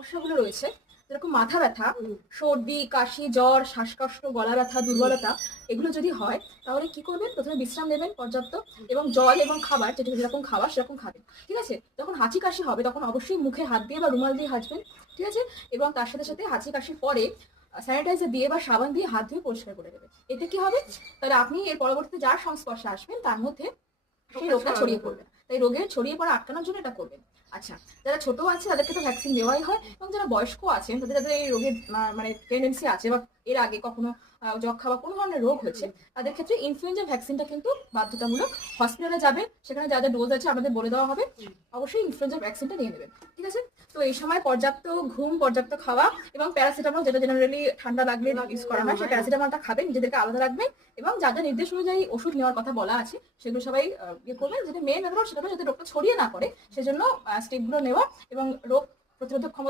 সমস্যাগুলো রয়েছে, যেরকম মাথা ব্যথা, সর্দি, কাশি, জ্বর, শ্বাসকষ্ট, গলা ব্যথা, দুর্বলতা, এগুলো যদি হয় তাহলে কি করবেন? প্রথমে বিশ্রাম নেবেন পর্যাপ্ত, এবং জল এবং খাবার যেটা যেরকম খাওয়া সেরকম খাবেন। ঠিক আছে? যখন হাঁচি কাশি হবে তখন অবশ্যই মুখে হাত দিয়ে বা রুমাল দিয়ে হাঁচবেন। ঠিক আছে? এবং তার সাথে সাথে হাঁচি কাশির পরে স্যানিটাইজার দিয়ে বা সাবান দিয়ে হাত ধুয়ে পরিষ্কার করে দেবেন। এতে কি হবে? তাহলে আপনি এর পরবর্তীতে যার সংস্পর্শে আসবেন তার মধ্যে সেই রোগটা ছড়িয়ে পড়বে না। তাই রোগের ছড়িয়ে পড়া আটকানোর জন্য এটা করবেন। আচ্ছা, যারা ছোট আছে তাদেরকে তো ভ্যাকসিন দেওয়াই হয়, এবং যারা বয়স্ক আছেন তাদের যাদের এই রোগের মানে টেন্ডেন্সি আছে, বা এর আগে কখনো যক্ষা বা কোনো ধরনের রোগ হয়েছে, তাদের ক্ষেত্রে ইনফ্লুয়েঞ্জা ভ্যাকসিনটা কিন্তু বাধ্যতামূলক। হসপিটালে যাবেন, সেখানে যা যা ডোজ আছে আপনাদের বলে দেওয়া হবে, অবশ্যই ইনফ্লুয়েঞ্জা ভ্যাকসিনটা নিয়ে নেবেন। ঠিক আছে? তো এই সময় পর্যাপ্ত ঘুম, পর্যাপ্ত খাওয়া, এবং প্যারাসিটামল যেটা জেনারেলি ঠান্ডা লাগলে ইউজ করা হয়, সেই প্যারাসিটামলটা খাবেন, নিজেদেরকে আলাদা রাখবেন, এবং যা যা নির্দেশ অনুযায়ী ওষুধ নেওয়ার কথা বলা আছে সেগুলো সবাই ইয়ে করবেন। যেটা মেন ব্যাপার সেটা হলো যাতে রোগটা ছড়িয়ে না পড়ে, সেজন্য স্টেপগুলো নেওয়া এবং রোগ প্রতিরোধক ক্ষমতা